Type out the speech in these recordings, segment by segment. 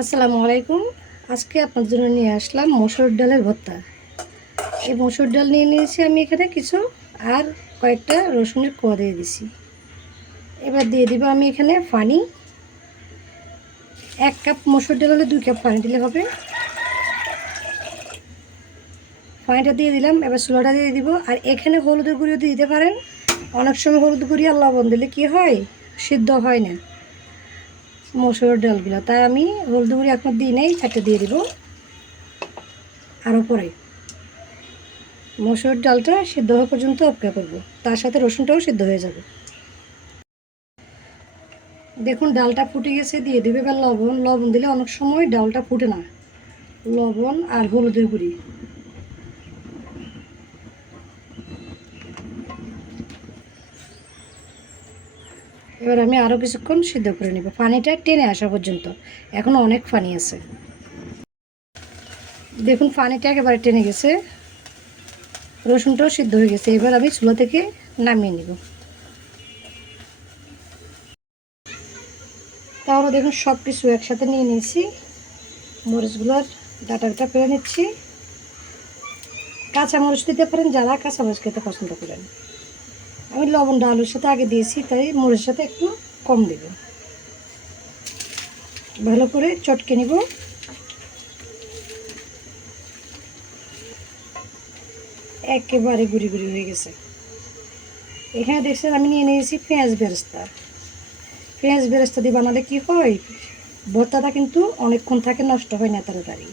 আসসালামু আলাইকুম। আজকে আপনার জন্য নিয়ে আসলাম মসুর ডালের ভর্তা। এই মসুর ডাল নিয়ে নিয়েছি আমি এখানে কিছু, আর কয়েকটা রসুনের কোয়া দিয়ে দিছি। এবার দিয়ে দিব আমি এখানে পানি। এক কাপ মসুর ডাল হলে দুই কাপ পানি দিলে হবে। পানিটা দিয়ে দিলাম, এবার চুলাটা দিয়ে দিব। আর এখানে হলুদের গুঁড়িও দিয়ে দিতে পারেন। অনেক সময় হলুদ গুঁড়ি আর লবণ দিলে কি হয়? সিদ্ধ হয় না। মসুর ডালগুলো। তাই আমি হলুদ গুঁড়ি এখন দিই নেই, চারটে দিয়ে দিব। আরও পরে মসুর ডালটা সিদ্ধ হওয়া পর্যন্ত অপেক্ষা করব। তার সাথে রসুনটাও সিদ্ধ হয়ে যাবে। দেখুন, ডালটা ফুটে গেছে, দিয়ে দেবে এবার লবণ। লবণ দিলে অনেক সময় ডালটা ফুটে না। লবণ আর হলুদের গুঁড়ি। এবার আমি আরও কিছুক্ষণ সিদ্ধ করে নেব। পানিটা টেনে আসা পর্যন্ত। এখনও অনেক পানি আছে। দেখুন, পানিটা একেবারে টেনে গেছে। রসুনটাও সিদ্ধ হয়ে গেছে। এবার আমি চুলো থেকে নামিয়ে নেব। তাহলে দেখুন সব কিছু একসাথে নিয়ে নিয়েছি। মরিচগুলোর ডাটাটা পেরে নিচ্ছি। কাঁচা মরিচ দিতে পারেন, যারা কাঁচা মরিচ খেতে পছন্দ করেন। আমি লবণটা আলুর সাথে আগে দিয়েছি, তাই মরিচের সাথে একটু কম দেব। ভালো করে চটকে নিব। একেবারে গুড়ি গুড়ি হয়ে গেছে। এখানে দেখছেন আমি নিয়ে নিয়েছি পেঁয়াজ বেরেস্তা। পেঁয়াজ বেরেস্তা দিয়ে বানালে কি হয়? ভর্তাটা কিন্তু অনেকক্ষণ থাকে, নষ্ট হয় না তাড়াতাড়ি।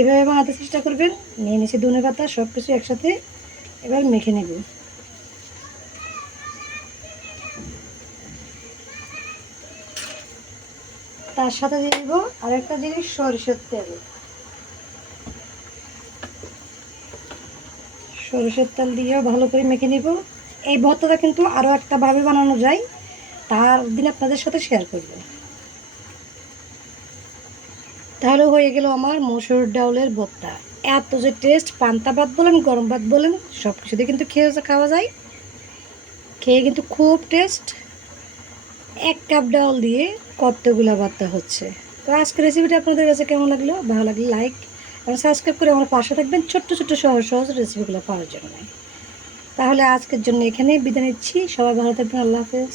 এভাবে বানাতে চেষ্টা করবেন। নিয়ে নিয়েছি ধনে পাতা সব কিছু একসাথে এবার মেখে নেব। তার সাথে দিয়ে দিব আরেকটা জিনিস, সরিষার তেল। সরিষার তেল দিয়েও ভালো করে মেখে নিব। এই ভর্তাটা কিন্তু আরও একটা ভাবে বানানো যায়, তার দিন আপনাদের সাথে শেয়ার করব। তাহলে হয়ে গেল আমার মসুর ডাউলের ভর্তা। এত যে টেস্ট পান্তা ভাত বলেন, গরম ভাত বলেন সব কিছুতে কিন্তু খেয়ে খাওয়া যায়। খেয়ে কিন্তু খুব টেস্ট এক কাপ ডাল দিয়ে কতগুলো বার্তা হচ্ছে। তো আজকে রেসিপিটা আপনাদের কাছে কেমন লাগল? ভালো লাগলে লাইক এবং সাবস্ক্রাইব করে আমার পাশে থাকবেন ছোট্ট ছোট্ট, সহজ সহজ রেসিপিগুলো পাওয়ার জন্য। তাহলে আজকের জন্য এখানেই বিদায় নিচ্ছি। সবাই ভালো থাকবেন। আল্লাহ হাফেজ।